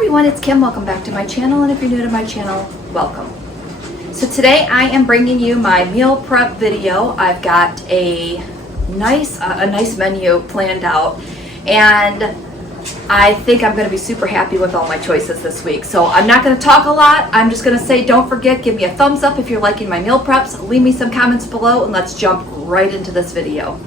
everyone, it's Kim. Welcome back to my channel, and if you're new to my channel, welcome. So today I am bringing you my meal prep video. I've got a nice menu planned out, and I think I'm going to be super happy with all my choices this week. So I'm not going to talk a lot. I'm just going to say, don't forget, give me a thumbs up if you're liking my meal preps. Leave me some comments below, and let's jump right into this video.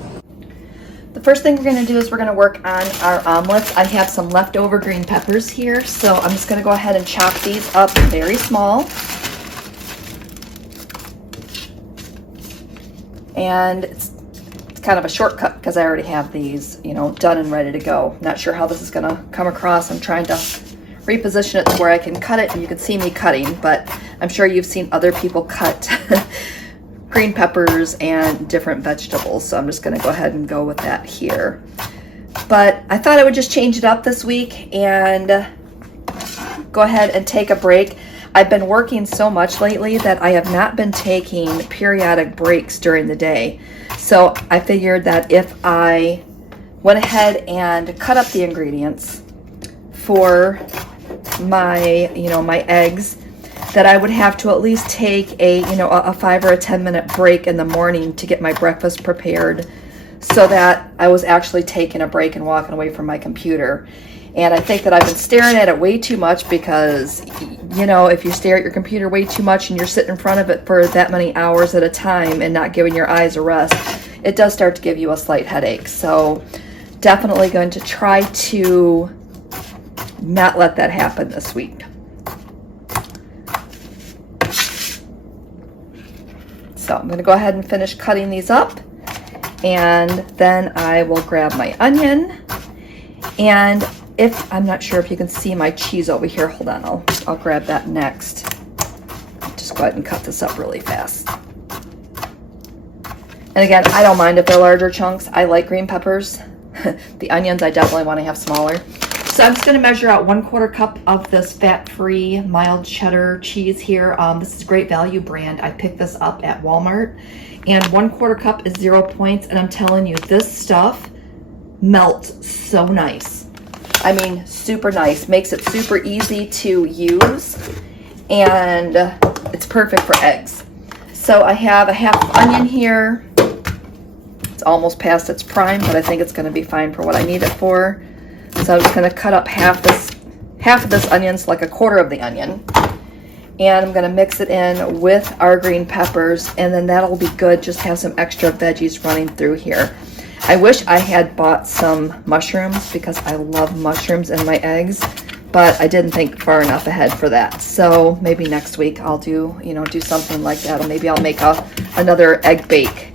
The first thing we're going to do is we're going to work on our omelets. I have some leftover green peppers here, so I'm just going to go ahead and chop these up very small. And it's kind of a shortcut because I already have these, done and ready to go. Not sure how this is going to come across. I'm trying to reposition it to where I can cut it and you can see me cutting, but I'm sure you've seen other people cut green peppers and different vegetables, so I'm just going to go ahead and go with that here. But I thought I would just change it up this week and go ahead and take a break. I've been working so much lately that I have not been taking periodic breaks during the day. So I figured that if I went ahead and cut up the ingredients for my, my eggs, that I would have to at least take a 5 or a 10 minute break in the morning to get my breakfast prepared, so that I was actually taking a break and walking away from my computer. And I think that I've been staring at it way too much because, if you stare at your computer way too much and you're sitting in front of it for that many hours at a time and not giving your eyes a rest, it does start to give you a slight headache. So definitely going to try to not let that happen this week. So I'm going to go ahead and finish cutting these up, and then I will grab my onion. And I'm not sure if you can see my cheese over here. Hold on, I'll grab that next. Just go ahead and cut this up really fast. And again, I don't mind if they're larger chunks. I like green peppers. The onions I definitely want to have smaller. So I'm just going to measure out 1/4 cup of this fat-free mild cheddar cheese here. This is Great Value brand. I picked this up at Walmart, and 1/4 cup is 0 points. And I'm telling you, this stuff melts so nice. I mean, super nice. Makes it super easy to use, and it's perfect for eggs. So I have a half onion here. It's almost past its prime, but I think it's going to be fine for what I need it for. So I'm just going to cut up half of this onion, so like 1/4 of the onion. And I'm going to mix it in with our green peppers, and then that'll be good. Just have some extra veggies running through here. I wish I had bought some mushrooms because I love mushrooms in my eggs, but I didn't think far enough ahead for that. So maybe next week I'll do something like that, or maybe I'll make another egg bake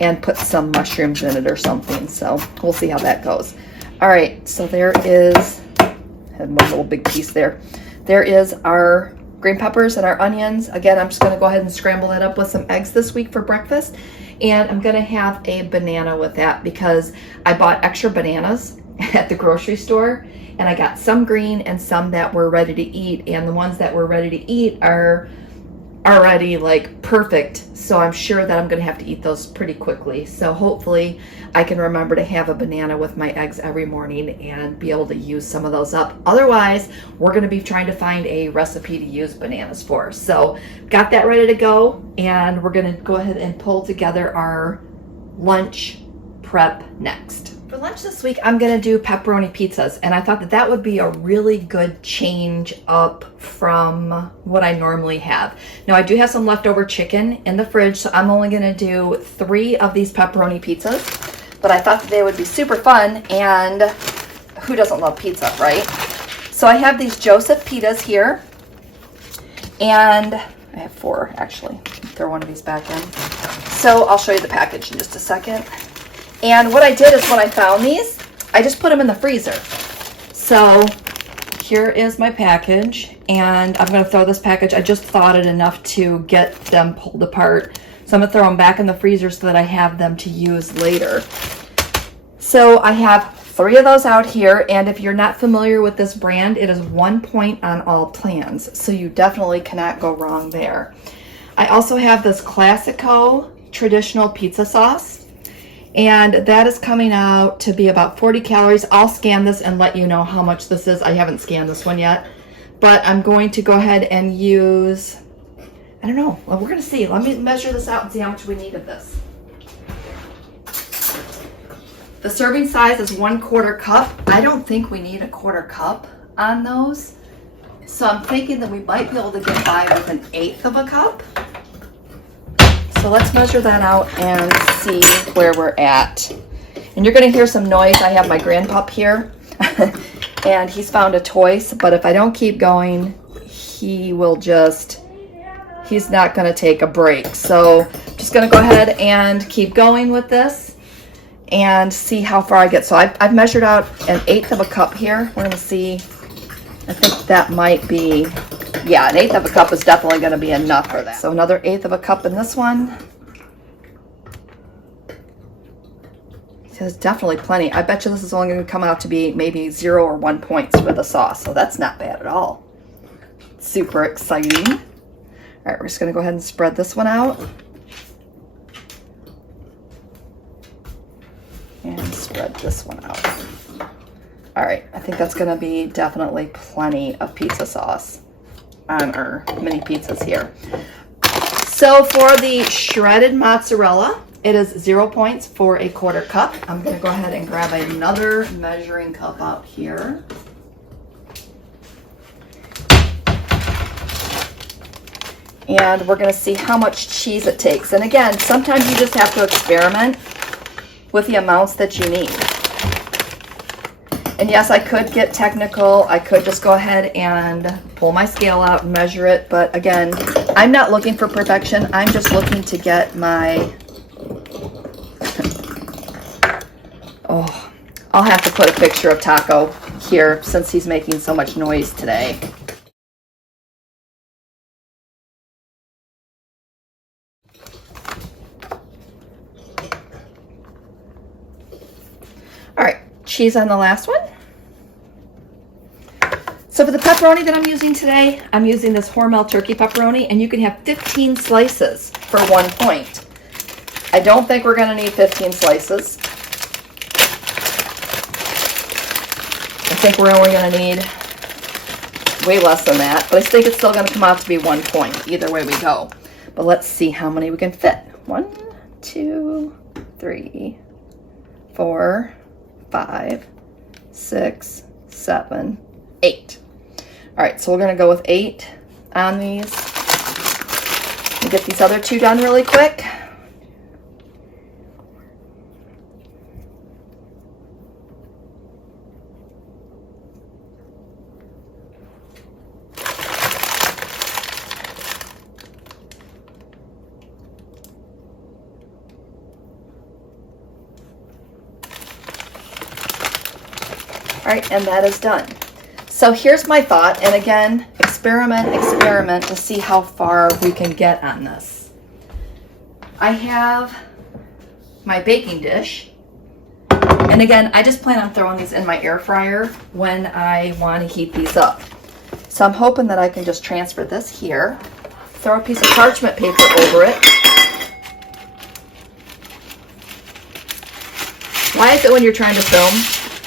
and put some mushrooms in it or something. So we'll see how that goes. All right, so there is, had one little big piece there. There is our green peppers and our onions. Again, I'm just gonna go ahead and scramble that up with some eggs this week for breakfast. And I'm gonna have a banana with that because I bought extra bananas at the grocery store, and I got some green and some that were ready to eat. And the ones that were ready to eat are already like perfect, so I'm sure that I'm gonna have to eat those pretty quickly. So hopefully I can remember to have a banana with my eggs every morning and be able to use some of those up. Otherwise, we're gonna be trying to find a recipe to use bananas for. So got that ready to go, and we're gonna go ahead and pull together our lunch prep next. For lunch this week, I'm gonna do pepperoni pizzas, and I thought that that would be a really good change up from what I normally have. Now, I do have some leftover chicken in the fridge, so I'm only gonna do 3 of these pepperoni pizzas, but I thought that they would be super fun, and who doesn't love pizza, right? So I have these Joseph pitas here, and I have 4 actually. Throw one of these back in. So I'll show you the package in just a second. And what I did is when I found these, I just put them in the freezer. So here is my package, and I'm going to throw this package. I just thawed it enough to get them pulled apart. So I'm going to throw them back in the freezer so that I have them to use later. So I have 3 of those out here, and if you're not familiar with this brand, it is 1 point on all plans. So you definitely cannot go wrong there. I also have this Classico traditional pizza sauce. And that is coming out to be about 40 calories. I'll scan this and let you know how much this is. I haven't scanned this one yet, but I'm going to go ahead and use, I don't know, well, we're gonna see. Let me measure this out and see how much we need of this. The serving size is 1/4 cup. I don't think we need a 1/4 cup on those. So I'm thinking that we might be able to get by with 1/8 of a cup. So let's measure that out and see where we're at. And you're gonna hear some noise. I have my grandpup here and he's found a toy, but if I don't keep going, he will just, he's not gonna take a break. So I'm just gonna go ahead and keep going with this and see how far I get. So I've measured out 1/8 of a cup here. We're gonna see, I think that might be, yeah, 1/8 of a cup is definitely gonna be enough for that. So another 1/8 of a cup in this one. So it's definitely plenty. I bet you this is only gonna come out to be maybe 0 or 1 points with the sauce. So that's not bad at all. Super exciting. All right, we're just gonna go ahead and spread this one out. And spread this one out. All right, I think that's gonna be definitely plenty of pizza sauce on our mini pizzas here. So for the shredded mozzarella, it is 0 points for a 1/4 cup. I'm gonna go ahead and grab another measuring cup out here. And we're gonna see how much cheese it takes. And again, sometimes you just have to experiment with the amounts that you need. And yes, I could get technical. I could just go ahead and pull my scale out and measure it. But again, I'm not looking for perfection. I'm just looking to get my, oh, I'll have to put a picture of Taco here since he's making so much noise today. All right, cheese on the last one. So for the pepperoni that I'm using today, I'm using this Hormel turkey pepperoni, and you can have 15 slices for 1 point. I don't think we're gonna need 15 slices. I think we're only gonna need way less than that, but I think it's still gonna come out to be 1 point, either way we go. But let's see how many we can fit. 1, 2, 3, 4, 5, 6, 7, 8. All right, so we're gonna go with 8 on these. We'll get these other 2 done really quick. All right, and that is done. So here's my thought, and again, experiment to see how far we can get on this. I have my baking dish, and again, I just plan on throwing these in my air fryer when I want to heat these up. So I'm hoping that I can just transfer this here, throw a piece of parchment paper over it. Why is it when you're trying to film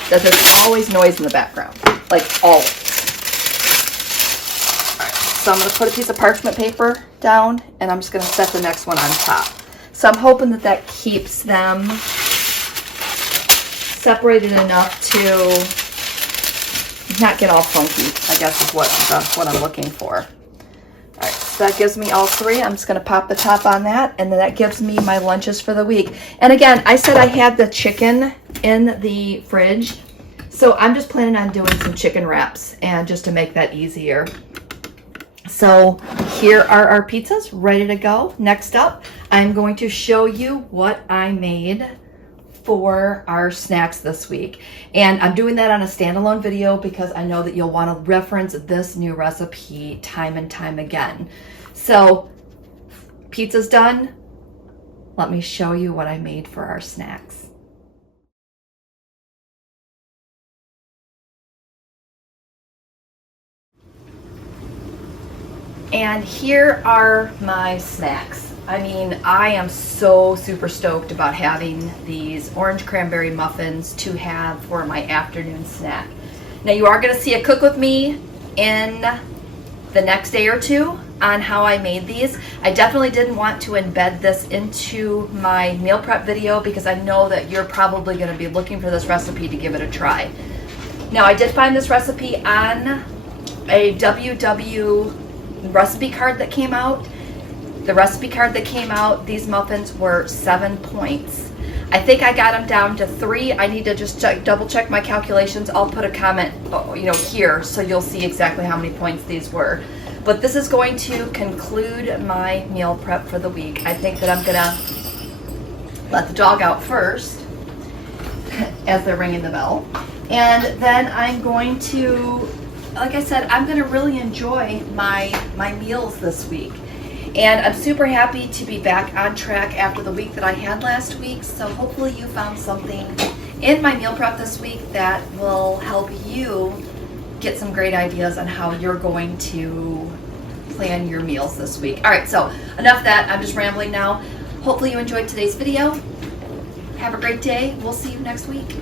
that there's always noise in the background? Like always. All right, so I'm gonna put a piece of parchment paper down, and I'm just gonna set the next one on top. So I'm hoping that that keeps them separated enough to not get all funky, I guess is what I'm looking for. All right, so that gives me all 3. I'm just gonna pop the top on that, and then that gives me my lunches for the week. And again, I said I had the chicken in the fridge, so I'm just planning on doing some chicken wraps, and just to make that easier. So here are our pizzas ready to go. Next up, I'm going to show you what I made for our snacks this week. And I'm doing that on a standalone video because I know that you'll want to reference this new recipe time and time again. So pizza's done. Let me show you what I made for our snacks. And here are my snacks. I mean, I am so super stoked about having these orange cranberry muffins to have for my afternoon snack. Now you are going to see a cook with me in the next day or two on how I made these. I definitely didn't want to embed this into my meal prep video because I know that you're probably going to be looking for this recipe to give it a try. Now I did find this recipe on a WW recipe card that came out. The recipe card that came out, these muffins were 7 points. I think I got them down to 3. I need to just double check my calculations. I'll put a comment, here, so you'll see exactly how many points these were. But this is going to conclude my meal prep for the week. I think that I'm gonna let the dog out first as they're ringing the bell. And then I'm going to, like I said, I'm gonna really enjoy my meals this week. And I'm super happy to be back on track after the week that I had last week. So hopefully you found something in my meal prep this week that will help you get some great ideas on how you're going to plan your meals this week. All right, so enough of that. I'm just rambling now. Hopefully you enjoyed today's video. Have a great day. We'll see you next week.